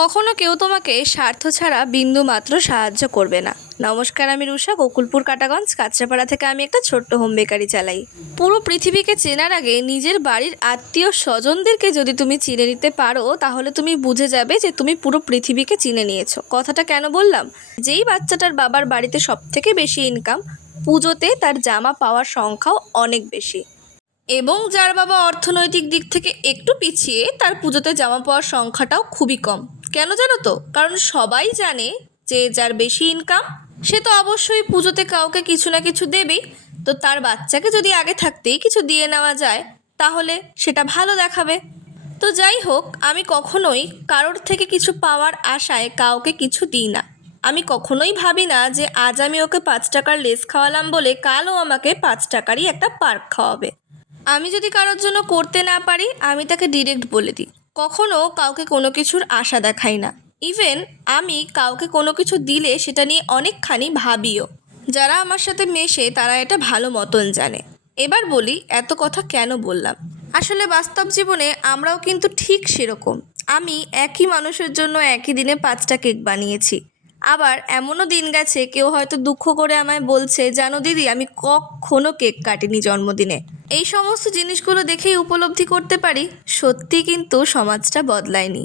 কখনো কেউ তোমাকে স্বার্থ ছাড়া বিন্দুমাত্র সাহায্য করবে না। নমস্কার, আমি রুষা, গোকুলপুর কাটাগঞ্জ কাঁচরাপাড়া থেকে আমি একটা ছোট্ট হোম বেকারি চালাই। পুরো পৃথিবীকে চেনার আগে নিজের বাড়ির আত্মীয় স্বজনদেরকে যদি তুমি চিনে নিতে পারো, তাহলে তুমি বুঝে যাবে যে তুমি পুরো পৃথিবীকে চিনে নিয়েছো। কথাটা কেন বললাম? যেই বাচ্চাটার বাবার বাড়িতে সবথেকে বেশি ইনকাম, পুজোতে তার জামা পাওয়ার সংখ্যাও অনেক বেশি, এবং যার বাবা অর্থনৈতিক দিক থেকে একটু পিছিয়ে, তার পুজোতে জামা পাওয়ার সংখ্যাটাও খুবই কম। কেন জানো তো? কারণ সবাই জানে যে যার বেশি ইনকাম সে তো অবশ্যই পুজোতে কাউকে কিছু না কিছু দেবেই। তো তার বাচ্চাকে যদি আগে থাকতেই কিছু দিয়ে নেওয়া যায়, তাহলে সেটা ভালো দেখাবে। তো যাই হোক, আমি কখনোই কারোর থেকে কিছু পাওয়ার আশায় কাউকে কিছু দিই না। আমি কখনোই ভাবি না যে আজ আমি ওকে 5 টাকার লেস খাওয়ালাম বলে কালও আমাকে 5 টাকারই একটা পার্ক খাওয়াবে। আমি যদি কারোর জন্য করতে না পারি, আমি তাকে ডিরেক্ট বলে দিই। কখনো কাউকে কোনো কিছুর আশা দেখাই না। ইভেন আমি কাউকে কোনো কিছু দিলে সেটা নিয়ে অনেকখানি ভাবিও। যারা আমার সাথে মেশে তারা এটা ভালো মতন জানে। এবার বলি, এত কথা কেন বললাম? আসলে বাস্তব জীবনে আমরাও কিন্তু ঠিক সেরকম। আমি একই মানুষের জন্য একই দিনে 5টা কেক বানিয়েছি। আবার এমনও দিন গেছে কেউ হয়তো দুঃখ করে আমায় বলছে, জানো দিদি, আমি কখনো কেক কাটিনি জন্মদিনে। এই সমস্ত জিনিসগুলো দেখেই উপলব্ধি করতে পারি, সত্যি কিন্তু সমাজটা বদলায়নি।